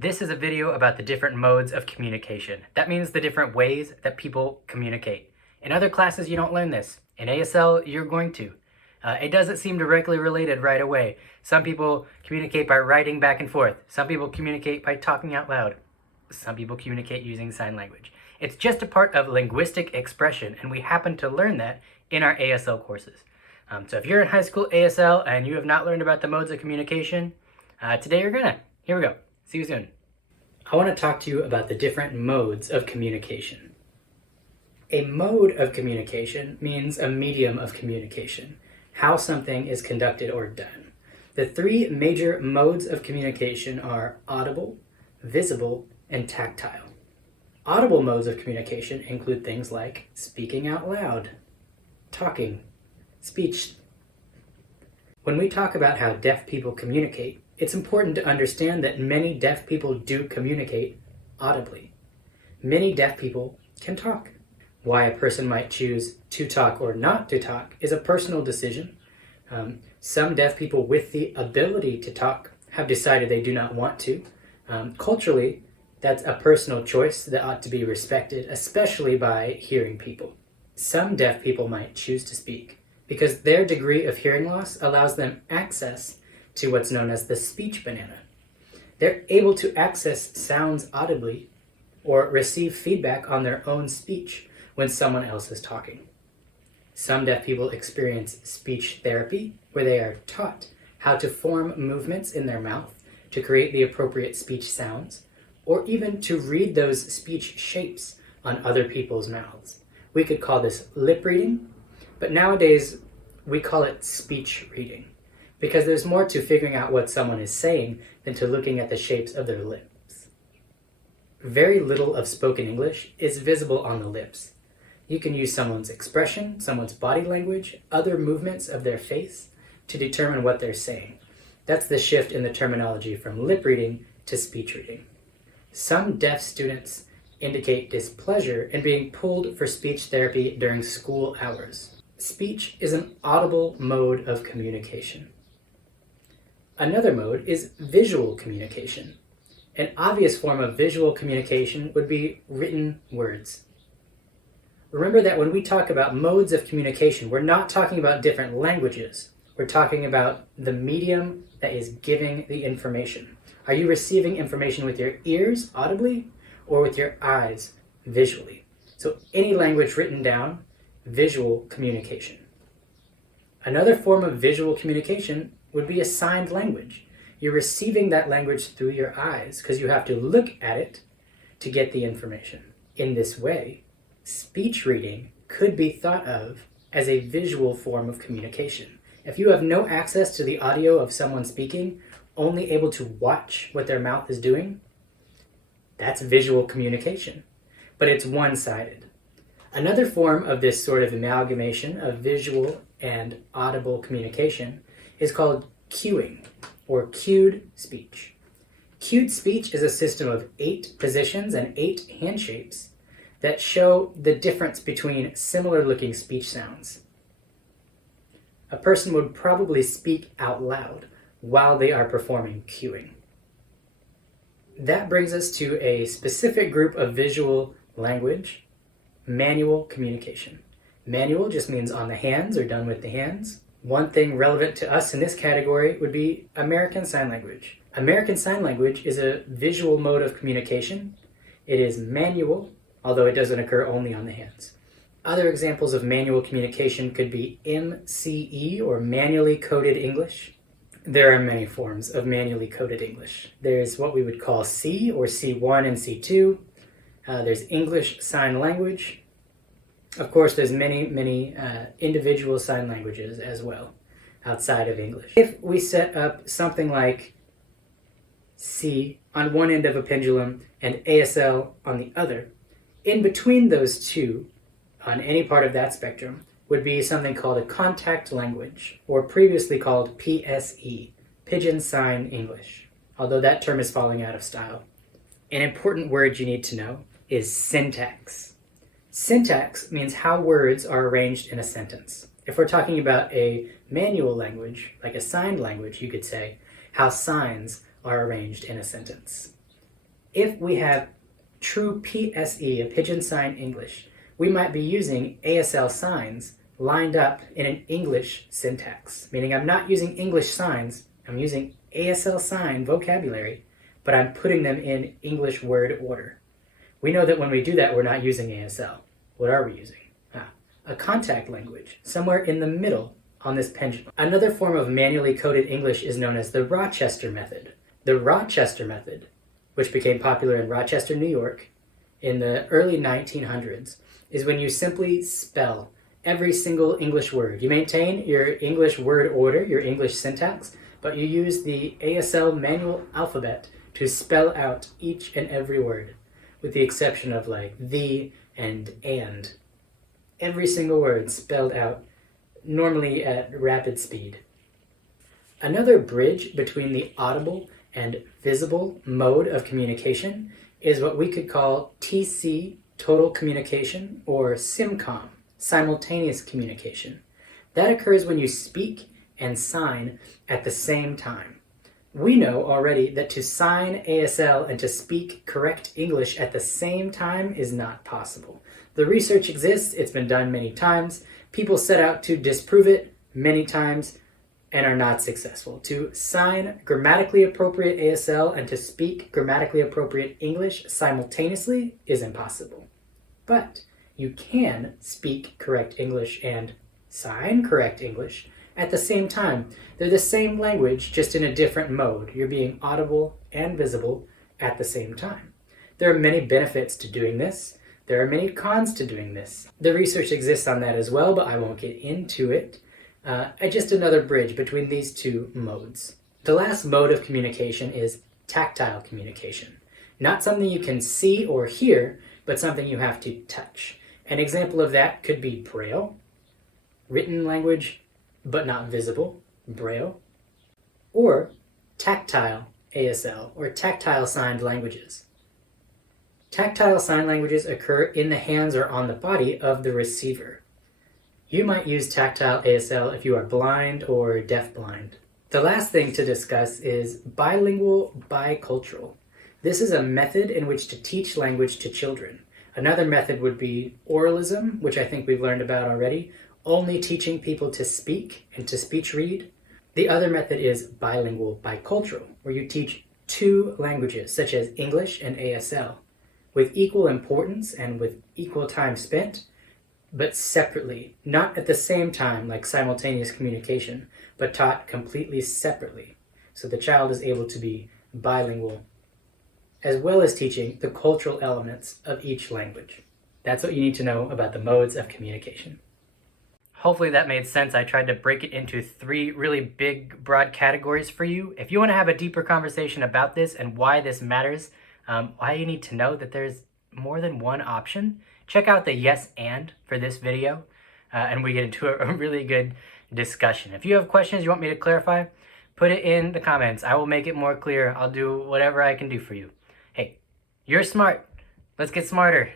This is a video about the different modes of communication. That means the different ways that people communicate. In other classes, you don't learn this. In ASL, you're going to. It doesn't seem directly related right away. Some people communicate by writing back and forth. Some people communicate by talking out loud. Some people communicate using sign language. It's just a part of linguistic expression, and we happen to learn that in our ASL courses. So if you're in high school ASL and you have not learned about the modes of communication, today you're gonna. Here we go. See you soon. I want to talk to you about the different modes of communication. A mode of communication means a medium of communication, how something is conducted or done. The three major modes of communication are audible, visible, and tactile. Audible modes of communication include things like speaking out loud, talking, speech. When we talk about how deaf people communicate, it's important to understand that many deaf people do communicate audibly. Many deaf people can talk. Why a person might choose to talk or not to talk is a personal decision. Some deaf people with the ability to talk have decided they do not want to. Culturally, that's a personal choice that ought to be respected, especially by hearing people. Some deaf people might choose to speak because their degree of hearing loss allows them access to what's known as the speech banana. They're able to access sounds audibly or receive feedback on their own speech when someone else is talking. Some deaf people experience speech therapy, where they are taught how to form movements in their mouth to create the appropriate speech sounds, or even to read those speech shapes on other people's mouths. We could call this lip reading, but nowadays we call it speech reading, because there's more to figuring out what someone is saying than to looking at the shapes of their lips. Very little of spoken English is visible on the lips. You can use someone's expression, someone's body language, other movements of their face to determine what they're saying. That's the shift in the terminology from lip reading to speech reading. Some deaf students indicate displeasure in being pulled for speech therapy during school hours. Speech is an audible mode of communication. Another mode is visual communication. An obvious form of visual communication would be written words. Remember that when we talk about modes of communication, we're not talking about different languages. We're talking about the medium that is giving the information. Are you receiving information with your ears audibly or with your eyes visually? So any language written down, visual communication. Another form of visual communication would be a signed language. You're receiving that language through your eyes because you have to look at it to get the information. In this way, speech reading could be thought of as a visual form of communication. If you have no access to the audio of someone speaking, only able to watch what their mouth is doing, that's visual communication, but it's one-sided. Another form of this sort of amalgamation of visual and audible communication is called cueing, or cued speech. Cued speech is a system of 8 positions and 8 hand shapes that show the difference between similar-looking speech sounds. A person would probably speak out loud while they are performing cueing. That brings us to a specific group of visual language, manual communication. Manual just means on the hands or done with the hands. One thing relevant to us in this category would be American Sign Language. American Sign Language is a visual mode of communication. It is manual, although it doesn't occur only on the hands. Other examples of manual communication could be MCE, or manually coded English. There are many forms of manually coded English. There's what we would call C, or C1 and C2. There's English Sign Language. Of course, there's many individual sign languages as well, outside of English. If we set up something like C on one end of a pendulum and ASL on the other, in between those two, on any part of that spectrum, would be something called a contact language, or previously called PSE, Pigeon Sign English, although that term is falling out of style. An important word you need to know is syntax. Syntax means how words are arranged in a sentence. If we're talking about a manual language, like a signed language, you could say how signs are arranged in a sentence. If we have true PSE, a Pigeon Sign English, we might be using ASL signs lined up in an English syntax, meaning I'm not using English signs, I'm using ASL sign vocabulary, but I'm putting them in English word order. We know that when we do that, we're not using ASL. What are we using? A contact language, somewhere in the middle on this pendulum. Another form of manually coded English is known as the Rochester method. The Rochester method, which became popular in Rochester, New York, in the early 1900s, is when you simply spell every single English word. You maintain your English word order, your English syntax, but you use the ASL manual alphabet to spell out each and every word, with the exception of like the and. Every single word spelled out, normally at rapid speed. Another bridge between the audible and visible mode of communication is what we could call TC, total communication, or SIMCOM, simultaneous communication. That occurs when you speak and sign at the same time. We know already that to sign ASL and to speak correct English at the same time is not possible. The research exists, it's been done many times. People set out to disprove it many times and are not successful. To sign grammatically appropriate ASL and to speak grammatically appropriate English simultaneously is impossible. But you can speak correct English and sign correct English at the same time. They're the same language, just in a different mode. You're being audible and visible at the same time. There are many benefits to doing this. There are many cons to doing this. The research exists on that as well, but I won't get into it. Just another bridge between these two modes. The last mode of communication is tactile communication. Not something you can see or hear, but something you have to touch. An example of that could be Braille, written language, but not visible, Braille, or tactile ASL, or tactile signed languages. Tactile sign languages occur in the hands or on the body of the receiver. You might use tactile ASL if you are blind or deafblind. The last thing to discuss is bilingual bicultural. This is a method in which to teach language to children. Another method would be oralism, which I think we've learned about already, only teaching people to speak and to speech read. The other method is bilingual bicultural, where you teach two languages, such as English and ASL, with equal importance and with equal time spent, but separately, not at the same time like simultaneous communication, but taught completely separately. So the child is able to be bilingual, as well as teaching the cultural elements of each language. That's what you need to know about the modes of communication. Hopefully that made sense. I tried to break it into 3 really big, broad categories for you. If you want to have a deeper conversation about this and why this matters, why you need to know that there's more than one option, check out the yes and for this video, and we get into a really good discussion. If you have questions you want me to clarify, put it in the comments. I will make it more clear. I'll do whatever I can do for you. Hey, you're smart. Let's get smarter.